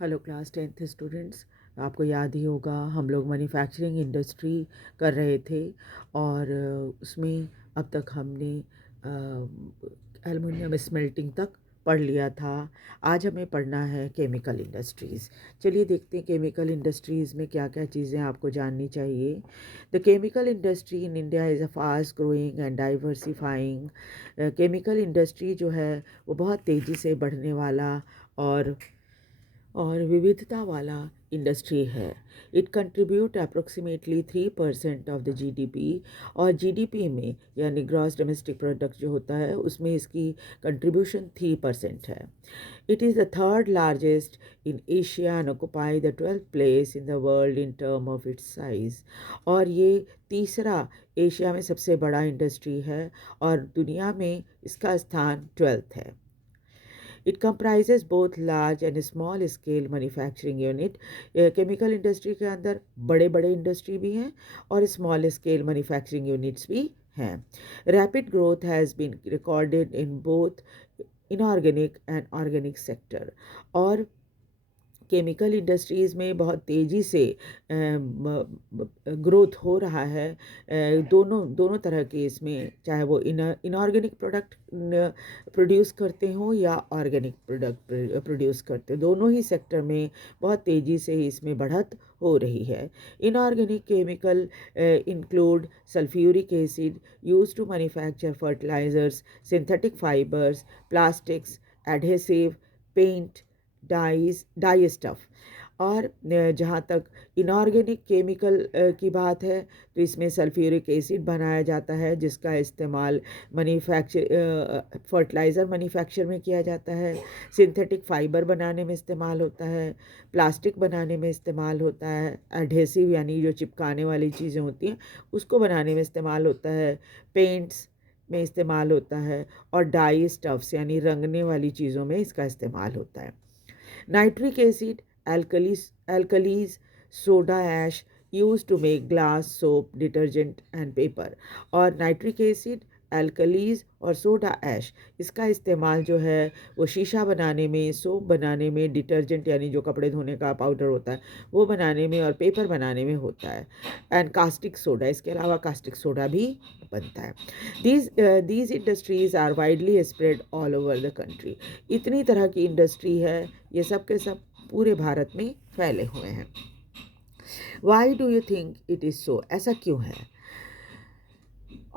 Hello class 10th students. आपको याद ही होगा हम लोग मैन्युफैक्चरिंग इंडस्ट्री कर रहे थे और उसमें अब तक हमने एल्युमिनियम स्मेल्टिंग तक पढ़ लिया था। आज हमें पढ़ना है केमिकल इंडस्ट्रीज़। चलिए देखते हैं केमिकल इंडस्ट्रीज़ में क्या क्या चीज़ें आपको जाननी चाहिए। The chemical industry in India is a fast growing and diversifying. Chemical industry जो है वो बहुत तेज़ी से बढ़ने वाला और विविधता वाला इंडस्ट्री है। It contribute approximately 3% of the GDP, और जीडीपी में यानी ग्रॉस डोमेस्टिक प्रोडक्ट जो होता है उसमें इसकी कंट्रीब्यूशन 3% है। It is the third largest in Asia and occupy the 12th place in the world in term of its size. और ये तीसरा एशिया में सबसे बड़ा इंडस्ट्री है और दुनिया में इसका स्थान 12th है। It comprises both large and small scale manufacturing unit. Chemical industry के अंदर बड़े बड़े इंडस्ट्री भी हैं और स्मॉल स्केल मैन्युफैक्चरिंग यूनिट्स भी हैं। Rapid growth has been recorded in both inorganic and organic sector. और केमिकल इंडस्ट्रीज़ में बहुत तेज़ी से ग्रोथ हो रहा है। दोनों दोनों तरह के इसमें, चाहे वो इनऑर्गेनिक प्रोडक्ट प्रोड्यूस करते हों या ऑर्गेनिक प्रोडक्ट प्रोड्यूस करते, दोनों ही सेक्टर में बहुत तेज़ी से इसमें बढ़त हो रही है। Inorganic chemical include sulphuric acid use to manufacture fertilisers, synthetic fibres, plastics, adhesive, paint, dye stuff. और जहाँ तक इनऑर्गेनिक केमिकल की बात है तो इसमें सल्फ्यूरिक एसिड बनाया जाता है जिसका इस्तेमाल फर्टिलाइज़र मैन्युफैक्चर में किया जाता है। सिंथेटिक फाइबर बनाने में इस्तेमाल होता है, प्लास्टिक बनाने में इस्तेमाल होता है, एडहेसिव यानी जो चिपकाने वाली चीज़ें होती हैं उसको बनाने में इस्तेमाल होता है, पेंट्स में इस्तेमाल होता है, और डाई स्टफ्स यानी रंगने वाली चीज़ों में इसका इस्तेमाल होता है। Nitric acid, alkalis, soda ash used to make glass, soap, detergent and paper। और नाइट्रिक एसिड, एल्कलीज और सोडा ऐश, इसका इस्तेमाल जो है वो शीशा बनाने में, सोप बनाने में, डिटर्जेंट यानी जो कपड़े धोने का पाउडर होता है वो बनाने में और पेपर बनाने में होता है। एंड कास्टिक सोडा, इसके अलावा कास्टिक सोडा भी बनता है। These industries are widely spread all over the country. इतनी तरह की इंडस्ट्री है, ये सब के सब पूरे भारत में फैले हुए हैं। Why do you think it is so? ऐसा क्यों है?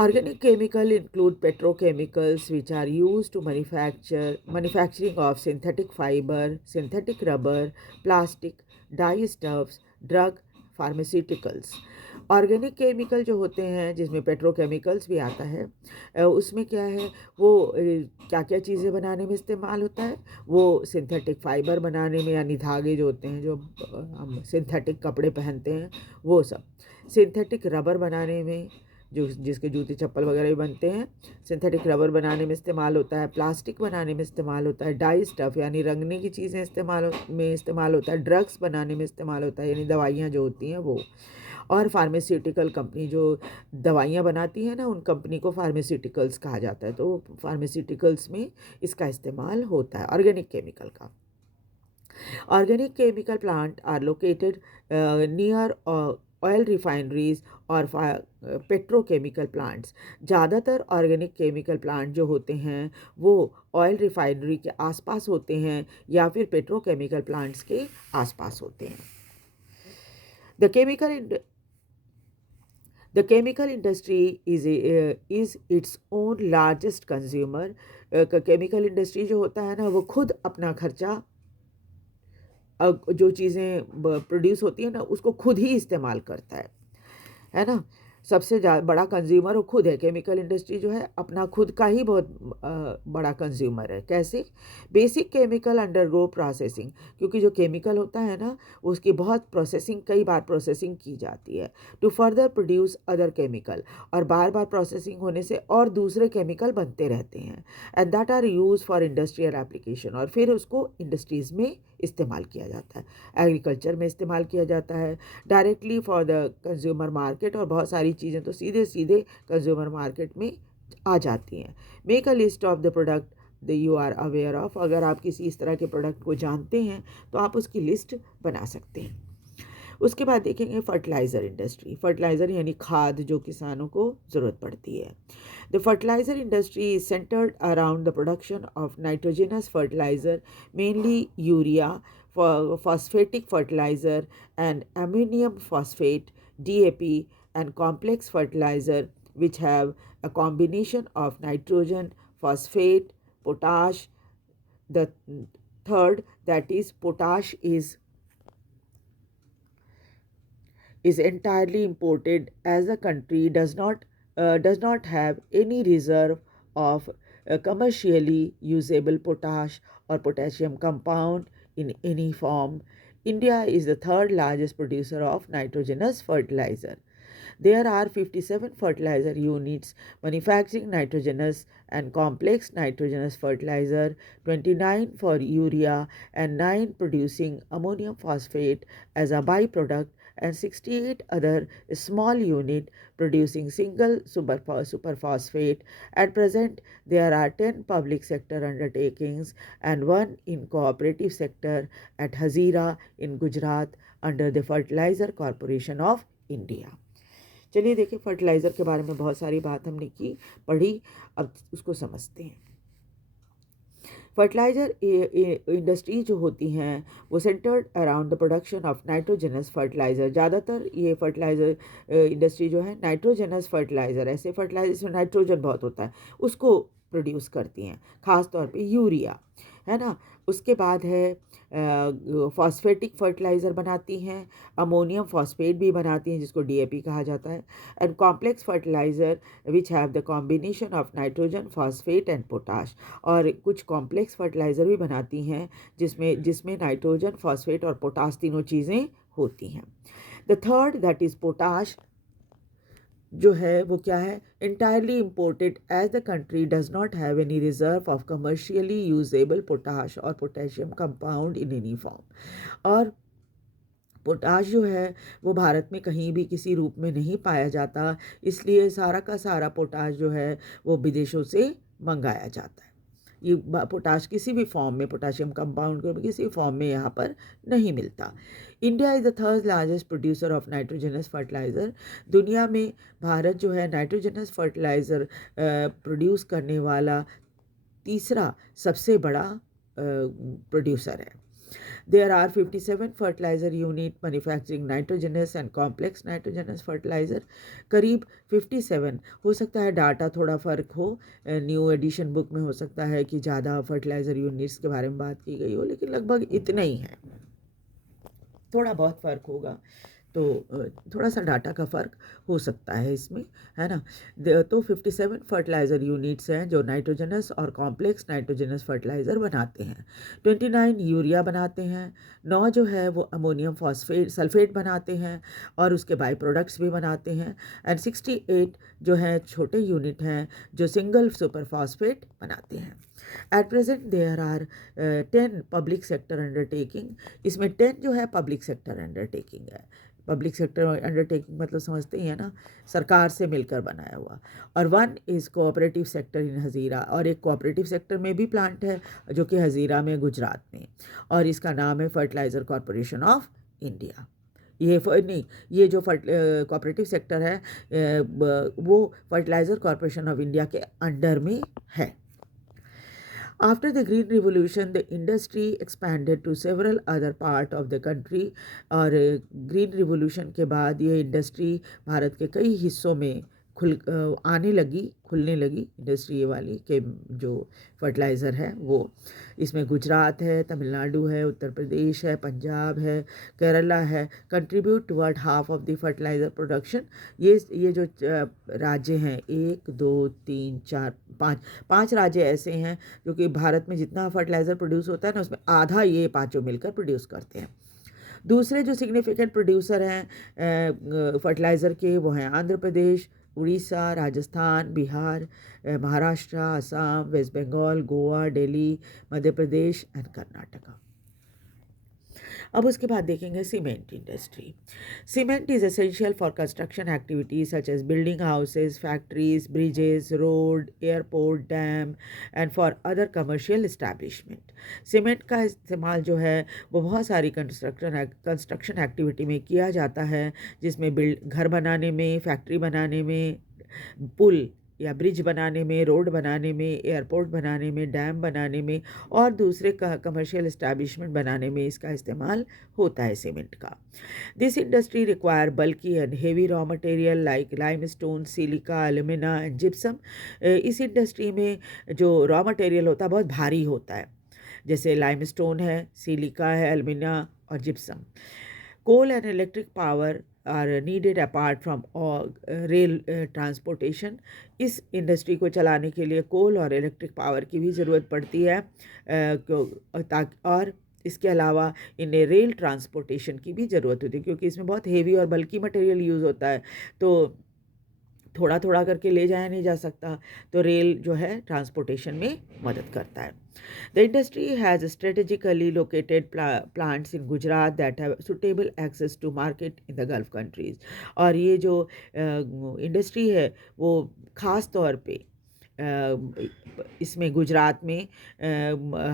Organic chemical include petrochemicals which are used to manufacturing of synthetic fiber, synthetic rubber, plastic, dyestuffs, drug, pharmaceuticals। Organic chemical जो होते हैं जिसमें पेट्रोकेमिकल्स भी आता है, उसमें क्या है वो क्या क्या चीज़ें बनाने में इस्तेमाल होता है। वो सिंथेटिक फाइबर बनाने में यानी धागे जो होते हैं जो हम सिंथेटिक कपड़े पहनते हैं वो सब, सिंथेटिक रबर बनाने में जो जिसके जूते चप्पल वगैरह भी बनते हैं, सिंथेटिक रबर बनाने में इस्तेमाल होता है, प्लास्टिक बनाने में इस्तेमाल होता है, डाई स्टफ़ यानी रंगने की चीज़ें इस्तेमाल होता है, ड्रग्स बनाने में इस्तेमाल होता है यानी दवाइयाँ जो होती हैं वो, और फार्मास्यूटिकल कंपनी जो दवाइयाँ बनाती है ना उन कंपनी को फार्मास्यूटिकल्स कहा जाता है। तो फार्मास्यूटिकल्स में इसका इस्तेमाल होता है ऑर्गेनिक केमिकल का। Organic chemical plant are located near oil refineries और पेट्रोकेमिकल प्लांट्स। ज़्यादातर ऑर्गेनिक केमिकल प्लांट जो होते हैं वो ऑयल रिफाइनरी के आसपास होते हैं या फिर पेट्रोकेमिकल प्लांट्स के आसपास होते हैं। The chemical The chemical industry is its own largest consumer। Chemical industry जो होता है ना वो खुद अपना खर्चा, जो चीज़ें प्रोड्यूस होती है ना उसको खुद ही इस्तेमाल करता है ना। सबसे बड़ा कंज्यूमर वो खुद है। केमिकल इंडस्ट्री जो है अपना खुद का ही बहुत बड़ा कंज्यूमर है। कैसे? बेसिक केमिकल अंडरगो प्रोसेसिंग, क्योंकि जो केमिकल होता है ना उसकी बहुत प्रोसेसिंग, कई बार प्रोसेसिंग की जाती है to further produce other chemical, और बार बार प्रोसेसिंग होने से और दूसरे केमिकल बनते रहते हैं। And that are use for industrial application, और फिर उसको इंडस्ट्रीज़ में इस्तेमाल किया जाता है, एग्रीकल्चर में इस्तेमाल किया जाता है, directly for the consumer market, और बहुत सारी चीज़ें तो सीधे सीधे कंज्यूमर मार्केट में आ जाती हैं। Make a list of the product you are aware of, अगर आप किसी इस तरह के प्रोडक्ट को जानते हैं तो आप उसकी लिस्ट बना सकते हैं। उसके बाद देखेंगे फर्टिलाइज़र इंडस्ट्री। फर्टिलाइज़र यानी खाद जो किसानों को ज़रूरत पड़ती है। The fertiliser industry is centred around the production of nitrogenous fertiliser, mainly urea, phosphatic fertilizer and ammonium phosphate DAP, and complex fertilizer which have a combination of nitrogen, phosphate, potash. The third, that is potash, is entirely imported as the country does not have any reserve of commercially usable potash or potassium compound in any form. India is the third largest producer of nitrogenous fertilizer. There are 57 fertilizer units manufacturing nitrogenous and complex nitrogenous fertilizer, 29 for urea, and 9 producing ammonium phosphate as a byproduct, and 68 other small unit producing single superphosphate. At present, there are 10 public sector undertakings and 1 in cooperative sector at Hazira in Gujarat under the Fertilizer Corporation of India. चलिए देखिए, fertiliser के बारे में बहुत सारी बात हमने की, पढ़ी, अब उसको समझते हैं। फर्टिलाइज़र इंडस्ट्री जो होती हैं वो centred around the production of nitrogenous fertiliser. ज़्यादातर ये फर्टिलाइज़र इंडस्ट्री जो है नाइट्रोजनस फर्टिलाइज़र, ऐसे फर्टिलाइज़र इसमें नाइट्रोजन बहुत होता है, उसको प्रोड्यूस करती हैं, ख़ास तौर पे यूरिया, है ना। उसके बाद है फॉस्फेटिक फर्टिलाइज़र बनाती हैं, अमोनियम फॉस्फेट भी बनाती हैं जिसको DAP कहा जाता है, and complex fertiliser which have the combination of nitrogen, phosphate and potash. और कुछ कॉम्प्लेक्स फर्टिलाइज़र भी बनाती हैं जिसमें नाइट्रोजन, फॉस्फेट और पोटाश तीनों चीज़ें होती हैं। The third, that is potash, जो है वो क्या है, entirely imported as the country does not have any reserve of commercially usable potash or potassium compound in any form। और पोटाश जो है वो भारत में कहीं भी किसी रूप में नहीं पाया जाता, इसलिए सारा का सारा पोटाश जो है वो विदेशों से मंगाया जाता है। ये पोटाश किसी भी फॉर्म में, पोटाशियम कंपाउंड को किसी फॉर्म में यहाँ पर नहीं मिलता। India is the third largest producer of nitrogenous fertiliser. दुनिया में भारत जो है नाइट्रोजनस फर्टिलाइज़र प्रोड्यूस करने वाला तीसरा सबसे बड़ा प्रोड्यूसर है। There are 57 fertilizer unit manufacturing nitrogenous and complex nitrogenous fertilizer। करीब 57, हो सकता है डाटा थोड़ा फ़र्क हो, न्यू एडिशन बुक में हो सकता है कि ज़्यादा फर्टिलाइज़र यूनिट्स के बारे में बात की गई हो, लेकिन लगभग इतना ही है, थोड़ा बहुत फ़र्क होगा, तो थोड़ा सा डाटा का फ़र्क हो सकता है इसमें, है ना। तो 57 फर्टिलाइज़र यूनिट्स हैं जो नाइट्रोजनस और कॉम्प्लेक्स नाइट्रोजनस फर्टिलाइज़र बनाते हैं। 29 यूरिया बनाते हैं, 9 जो है वो अमोनियम फॉस्फेट सल्फेट बनाते हैं और उसके बाई प्रोडक्ट्स भी बनाते हैं, एंड 68 जो है छोटे यूनिट हैं जो सिंगल सुपर फॉस्फेट बनाते हैं। At present there are 10 public sector undertaking. इसमें 10 जो है पब्लिक सेक्टर अंडरटेकिंग है। पब्लिक सेक्टर अंडरटेकिंग मतलब समझते ही है ना, सरकार से मिलकर बनाया हुआ। और 1 is cooperative sector in Hazira, और एक कोऑपरेटिव सेक्टर में भी प्लांट है जो कि हज़ीरा में, गुजरात में, और इसका नाम है फर्टिलाइज़र कॉरपोरेशन ऑफ इंडिया। ये जो कोऑपरेटिव सेक्टर है वो फर्टिलाइज़र कॉरपोरेशन ऑफ इंडिया के अंडर में है। After the Green Revolution, the industry expanded to several other part of the country। और ग्रीन रिवोल्यूशन के बाद ये इंडस्ट्री भारत के कई हिस्सों में खुलने लगी इंडस्ट्री ये वाली, के जो फर्टिलाइज़र है वो। इसमें गुजरात है, तमिलनाडु है, उत्तर प्रदेश है, पंजाब है, केरला है, contribute toward half of the fertiliser production. ये जो राज्य हैं, 1 2 3 4 5 राज्य ऐसे हैं जो कि भारत में जितना फर्टिलाइज़र प्रोड्यूस होता है ना, उसमें आधा ये पाँचों मिलकर प्रोड्यूस करते हैं। दूसरे जो सिग्निफिकेंट प्रोड्यूसर हैं फर्टिलाइज़र के, वो हैं आंध्र प्रदेश, उड़ीसा, राजस्थान, बिहार, महाराष्ट्र, असम, वेस्ट बंगाल, गोवा, दिल्ली, मध्य प्रदेश एंड कर्नाटका। अब उसके बाद देखेंगे cement industry. Cement is essential for construction activities such as building houses, factories, bridges, road, airport, dam and for other commercial establishment. Cement का इस्तेमाल जो है वो बहुत सारी कंस्ट्रक्शन एक्टिविटी में किया जाता है, जिसमें घर बनाने में, फैक्ट्री बनाने में, पुल या ब्रिज बनाने में, रोड बनाने में, एयरपोर्ट बनाने में, डैम बनाने में और दूसरे कमर्शियल इस्टेब्लिशमेंट बनाने में इसका इस्तेमाल होता है सीमेंट का। This industry require bulky and heavy raw material like limestone, silica, alumina and gypsum. इस इंडस्ट्री में जो रॉ मटेरियल होता है बहुत भारी होता है, जैसे लाइमस्टोन है, सिलिका है, एल्यूमिना और gypsum. Coal and electric power are needed apart from rail transportation. इस इंडस्ट्री को चलाने के लिए कोल और इलेक्ट्रिक पावर की भी ज़रूरत पड़ती है, और इसके अलावा इन्हें रेल ट्रांसपोर्टेशन की भी ज़रूरत होती है, क्योंकि इसमें बहुत हेवी और बल्कि मटेरियल यूज़ होता है, तो थोड़ा थोड़ा करके ले जाया नहीं जा सकता, तो रेल जो है ट्रांसपोर्टेशन में मदद करता है। The industry has strategically located plants in Gujarat that have suitable access to market in the Gulf countries. और ये जो इंडस्ट्री है वो ख़ास तौर पे इसमें गुजरात में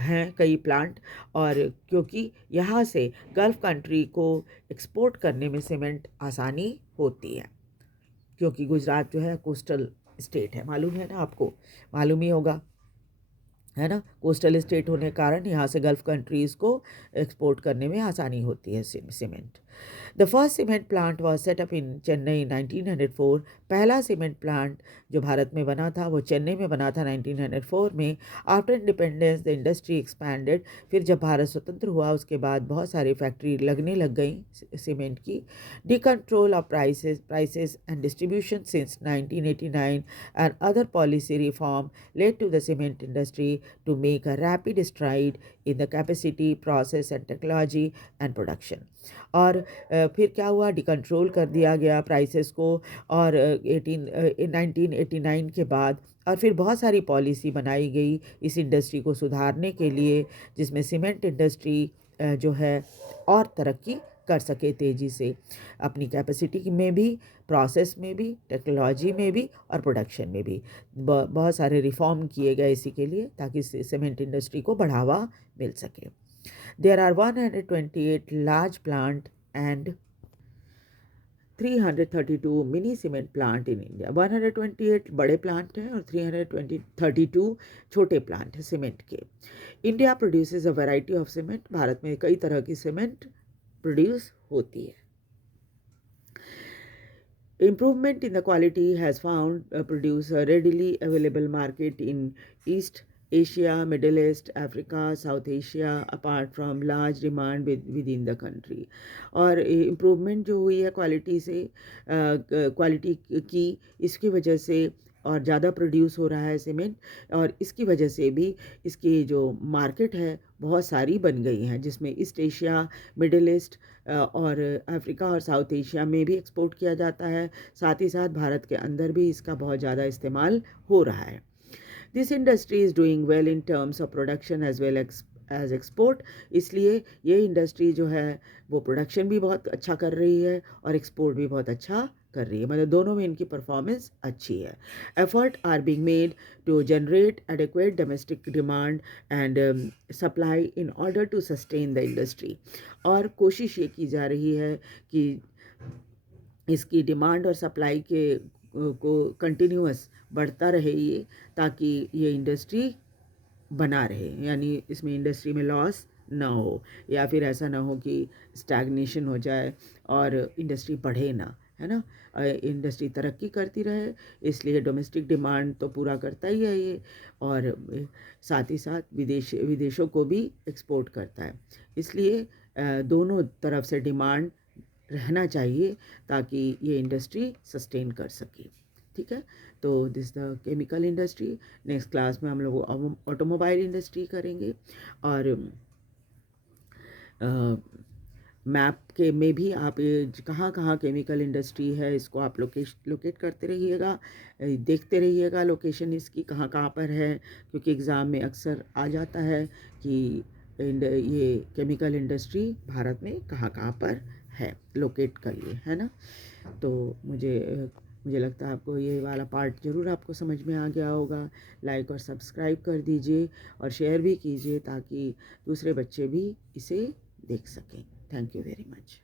हैं कई प्लांट, और क्योंकि यहाँ से गल्फ़ कंट्री को एक्सपोर्ट करने में सीमेंट आसानी होती है, क्योंकि गुजरात जो है कोस्टल स्टेट है, मालूम है ना आपको, मालूम ही होगा, है ना। कोस्टल स्टेट होने के कारण यहाँ से गल्फ़ कंट्रीज़ को एक्सपोर्ट करने में आसानी होती है cement. The first cement plant was set up in Chennai 1904। पहला सीमेंट प्लांट जो भारत में बना था वो चेन्नई में बना था 1904 में। After independence the industry expanded. फिर जब भारत स्वतंत्र हुआ उसके बाद बहुत सारी फैक्ट्री लगने लग गई सीमेंट की। Decontrol of prices and distribution since 1989 and other policy reform led to the cement industry to make a rapid stride in the capacity, process and technology and production। और फिर क्या हुआ, डिकंट्रोल कर दिया गया प्राइसेस को, और 1989 के बाद, और फिर बहुत सारी पॉलिसी बनाई गई इस इंडस्ट्री को सुधारने के लिए, जिसमें सीमेंट इंडस्ट्री जो है और तरक्की कर सके तेज़ी से, अपनी कैपेसिटी में भी, प्रोसेस में भी, टेक्नोलॉजी में भी और प्रोडक्शन में भी। बहुत सारे रिफॉर्म किए गए इसी के लिए, ताकि सीमेंट इंडस्ट्री को बढ़ावा मिल सके। There are 128 large plant and 332 mini cement plant in India. 128 बड़े प्लांट हैं और 332 छोटे प्लांट हैं सीमेंट के। India produces a variety of cement. Bharat में कई तरह की सीमेंट प्रोड्यूस होती है। Improvement in the quality has found produce a readily available market in East Asia, Middle East, Africa, South Asia, apart from large demand within the country। और improvement जो हुई है क्वालिटी से, क्वालिटी की, इसकी वजह से और ज़्यादा प्रोड्यूस हो रहा है सीमेंट, और इसकी वजह से भी इसकी जो मार्केट है बहुत सारी बन गई हैं, जिसमें ईस्ट एशिया, मिडिल ईस्ट और अफ्रीका और साउथ एशिया में भी एक्सपोर्ट किया जाता है। साथ ही साथ भारत के अंदर भी इसका बहुत ज़्यादा इस्तेमाल हो रहा है। This industry is doing well in terms of production as well as export. इसलिए ये इंडस्ट्री जो है वो प्रोडक्शन भी बहुत अच्छा कर रही है और एक्सपोर्ट भी बहुत अच्छा कर रही है, मतलब दोनों में इनकी परफॉर्मेंस अच्छी है। Effort are being made to generate adequate domestic demand and supply in order to sustain the industry. और कोशिश ये की जा रही है कि इसकी डिमांड और सप्लाई के को कंटिन्यूअस बढ़ता रहे ये, ताकि ये इंडस्ट्री बना रहे, यानी इसमें इंडस्ट्री में लॉस ना हो, या फिर ऐसा ना हो कि स्टैग्नेशन हो जाए और इंडस्ट्री बढ़े ना, है ना। इंडस्ट्री तरक्की करती रहे, इसलिए डोमेस्टिक डिमांड तो पूरा करता ही है ये, और साथ ही साथ विदेशों को भी एक्सपोर्ट करता है। इसलिए दोनों तरफ से डिमांड रहना चाहिए ताकि ये इंडस्ट्री सस्टेन कर सके। ठीक है, तो this the chemical industry. Next class में हम लोग ऑटोमोबाइल इंडस्ट्री करेंगे, और मैप के में भी आप कहाँ कहाँ केमिकल इंडस्ट्री है इसको आप लोकेट करते रहिएगा, देखते रहिएगा लोकेशन इसकी कहाँ कहाँ पर है, क्योंकि एग्ज़ाम में अक्सर आ जाता है कि ये केमिकल इंडस्ट्री भारत में कहाँ कहाँ पर है, लोकेट करिए, है ना। तो मुझे लगता है आपको ये वाला पार्ट ज़रूर आपको समझ में आ गया होगा। लाइक और सब्सक्राइब कर दीजिए और शेयर भी कीजिए ताकि दूसरे बच्चे भी इसे देख सकें। Thank you very much.